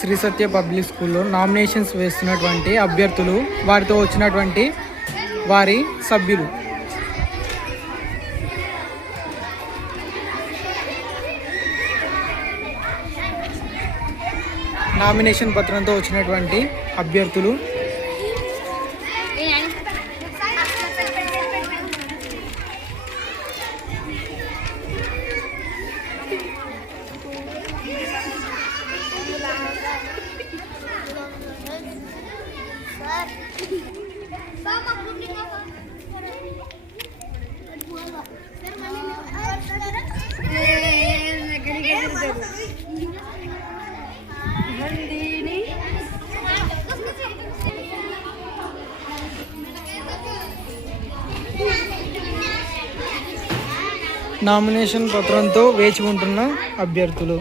శ్రీ సత్య public స్కూల్లో nominations వేస్తున్నటువంటి అభ్యర్థులు, వారితో వచ్చినటువంటి వారి సభ్యులు. నామినేషన్ పత్రంతో వచ్చినటువంటి అభ్యర్థులు. నామినేషన్ పత్రంతో వేచి ఉంటున్న అభ్యర్థులు.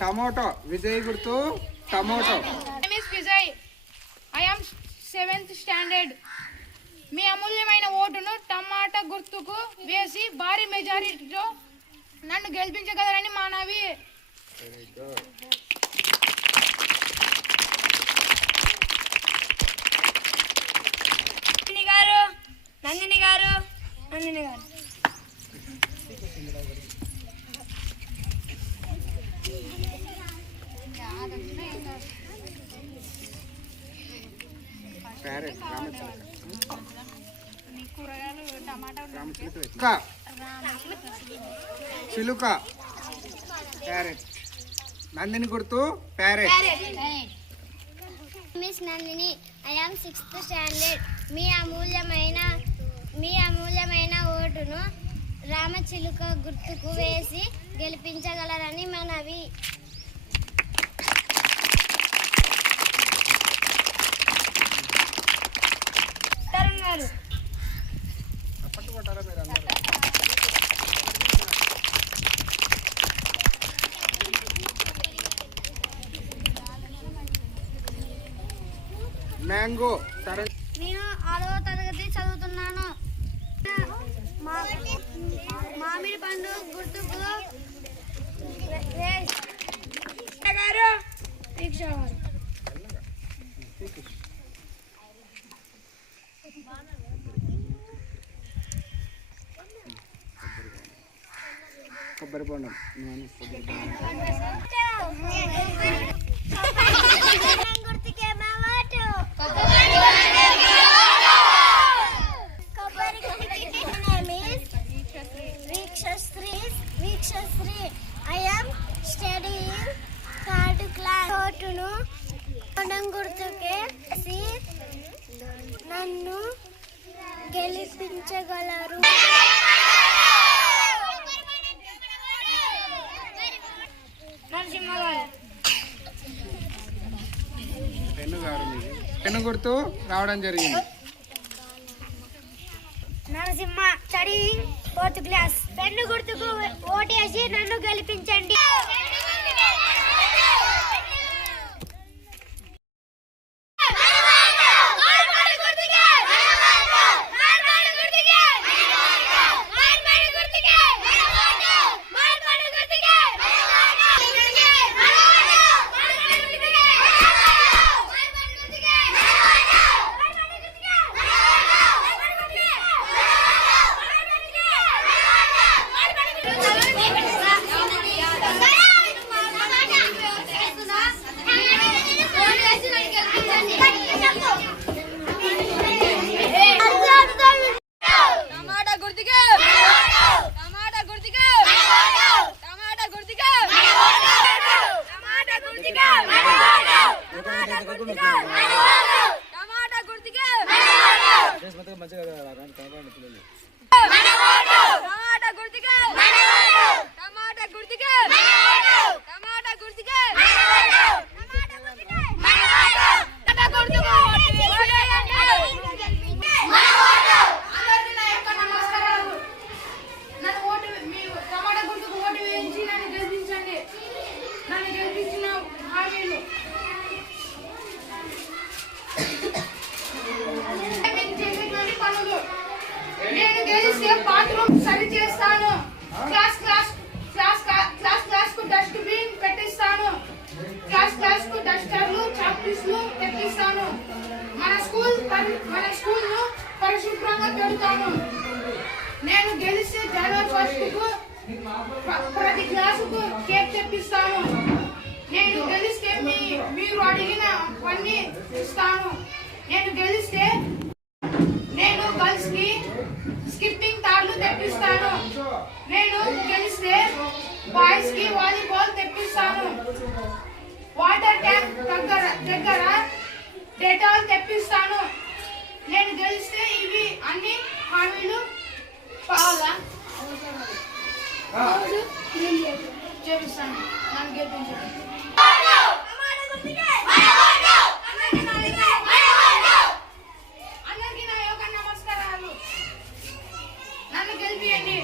టమోటో విజయ్ గుర్తు tomato. Vijay, I am 7th standard. మీ అమూల్యమైన ఓటును టమాటా గుర్తుకు వేసి భారీ మెజారిటీతో నన్ను గెలిపించగలరని మనవి. నందిని గారు చిలుక ప్యారెట్. నందిని గుర్తు parrot. Miss Nandini, I am 6th standard. మీ అమూల్యమైన ఓటును రామచిలుక గుర్తుకు వేసి గెలిపించగలరని మనవి. మ్యాంగో. నేను 6వ తరగతి చదువుతున్నాను. మామిడి పండు గుర్తుకు కొబ్బరి బొండం. I am studying third class. ఓటును గుర్తుకే నన్ను గెలిపించగలరు. పెన్ను గుర్తు రావడం జరిగింది. Narasimha studying 4th class. Pen గుర్తుకు ఓటేసి నన్ను గెలిపించండి. నేను గెలిస్తే బాత్రూమ్ సరి చేస్తాను. క్లాస్ కు డస్ట్ బిన్ పెట్టిస్తాను. క్లాస్ కు డస్టర్లు చాక్పీస్లు తెప్పిస్తాను. మన స్కూల్ ను పరిశుభ్రంగా పెడతాను. నేను గెలిస్తే జనవరి 1 కు ప్రతి క్లాసుకు కేక్ తెప్పిస్తాను. నేను గెలిస్తే మీరు అడిగిన పని ఇస్తాను. నేను గెలిస్తే నేను గర్ల్స్ కి స్కిప్పింగ్ తాళ్లు తెప్పిస్తాను. నేను గెలిస్తే బాయ్స్ కి వాలీబాల్ తెప్పిస్తాను. వాటర్ ట్యాంక్ దగ్గర డెటాల్ తెప్పిస్తాను. నేను గెలిస్తే ఇవి అన్ని హామీలు చేపిస్తాను. నన్ను గెలిపించండి. అందరికీ నా యొక్క నమస్కారాలు. నన్ను గెలిపియండి.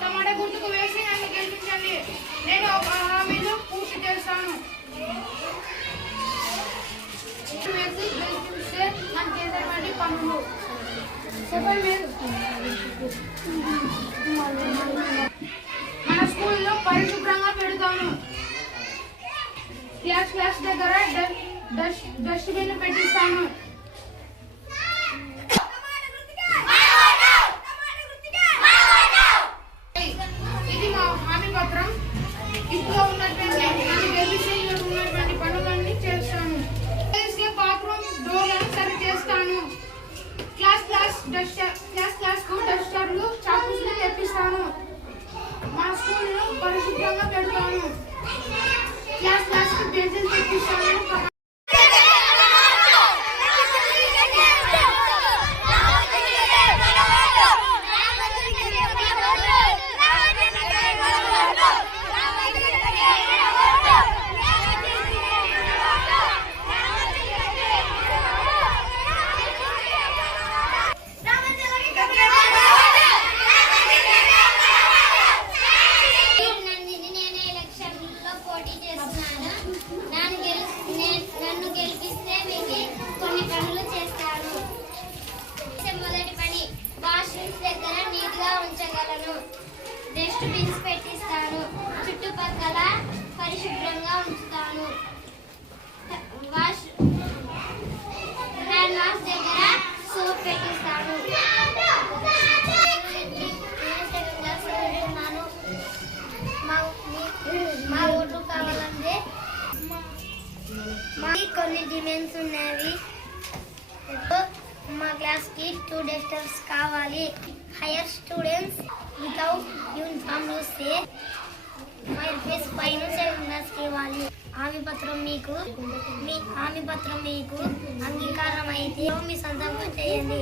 టమాటా గుర్తుకు వేసి నన్ను గెలిపించండి. నేను ఒక హామీలు పూర్తి చేస్తాను. వేసి గెలిపిస్తే నాకు చేసేటువంటి పనులు మన స్కూల్లో పరిశుభ్రంగా పెడతాను. క్లాస్ దగ్గర డస్ట్ బిన్ పెట్టిస్తాను. ఇది మా హామీ పత్రం. ఇంట్లో ఉన్నటువంటి పనులన్నీ చేస్తాను. బాత్రూమ్ డోర్లను సరి చేస్తాను. క్లాస్ కు డస్టర్లు చాక్పీస్లు తెప్పిస్తాను. మా స్కూల్లో పరిశుభ్రంగా పెడతాను. క్లాస్ కు బెంచెస్ తెప్పిస్తాను. నన్ను గెలిపిస్తే మీకు కొన్ని పనులు చేస్తాను. మొదటి పని వాష్రూమ్స్ దగ్గర నీట్గా ఉంచగలను. డస్ట్ బిన్స్ పెట్టిస్తాను. చుట్టుపక్కల పరిశుభ్రంగా ఉంచుతాను. హ్యాండ్ వాష్ దగ్గర సోప్ పెట్టిస్తాను. మా ఓటు కావాలంటే కొన్ని డిమాండ్స్ ఉన్నవి. మా క్లాస్కి 2 డస్టర్స్ కావాలి. హైయర్ స్టూడెంట్స్ వితౌట్ యూనిఫామ్ వస్తే ఫైర్ ఫేస్ పైన 7 క్లాస్కి ఇవ్వాలి. హామీ పత్రం మీకు అంగీకారం అయితే మీ సంతకం చేయండి.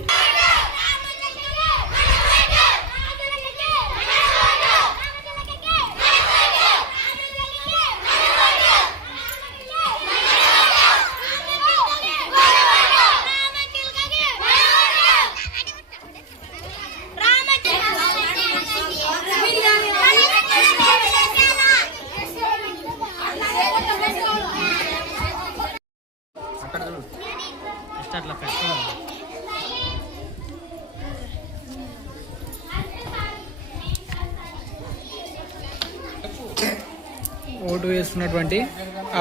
వేస్తున్నటువంటి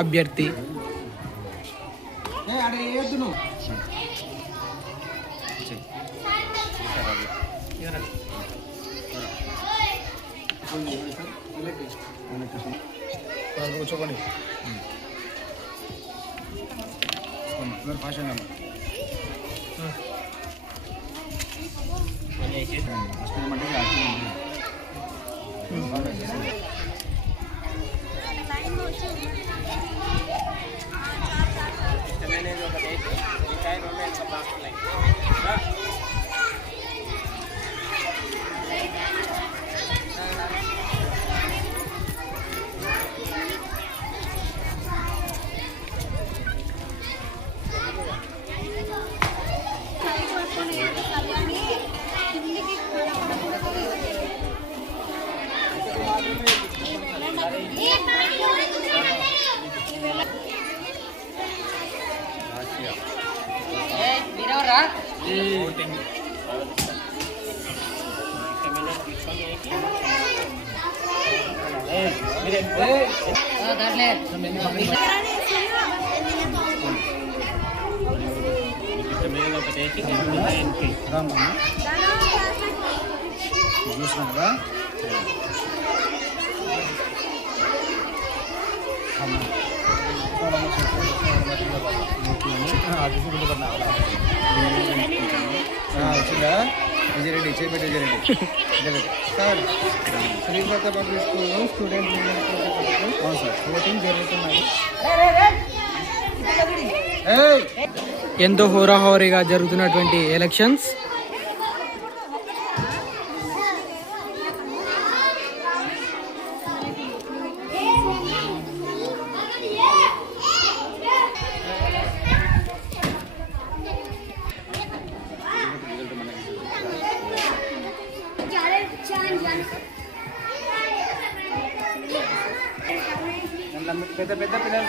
అభ్యర్థి. కూర్చోకండి. భాష చూసినారా వచ్చిందా? విజయరెడ్డి చేపెట్టి విజయరెడ్డి సార్, శ్రీపత పబ్లిక్ స్కూల్లో స్టూడెంట్ అవును సార్. ఓటింగ్ జరుగుతున్నది. ఎంతో హోరాహోరీగా జరుగుతున్నటువంటి ఎలక్షన్స్. పెద్ద పెద్ద పిల్లలు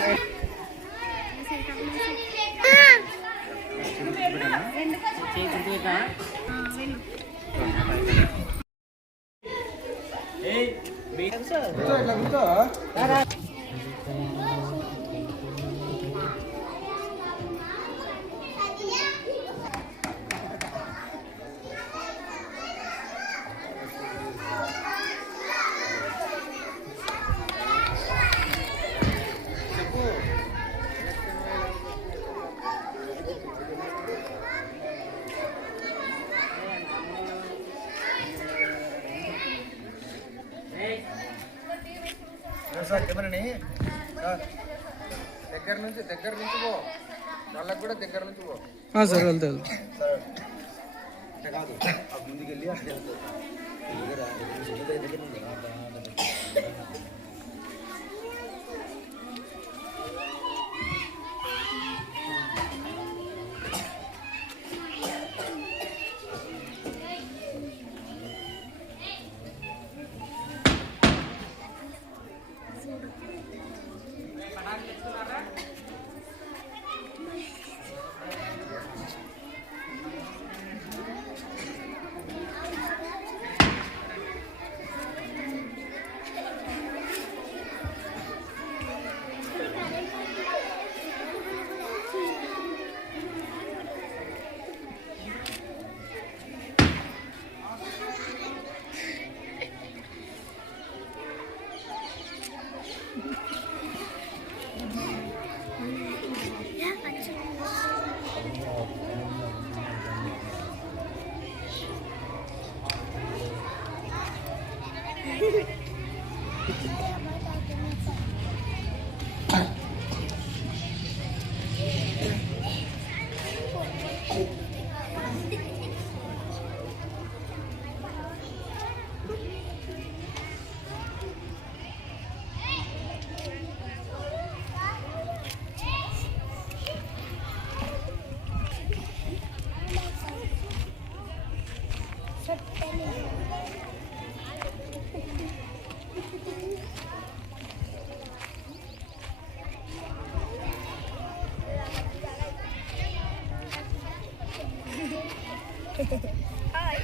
సార్ కెమెరాని సార్ దగ్గర నుంచి పో, వాళ్ళకి కూడా దగ్గర నుంచి పో సార్. వెళ్తారు సార్. అంటే కాదు ముందుకు వెళ్ళి అట్లా Hi.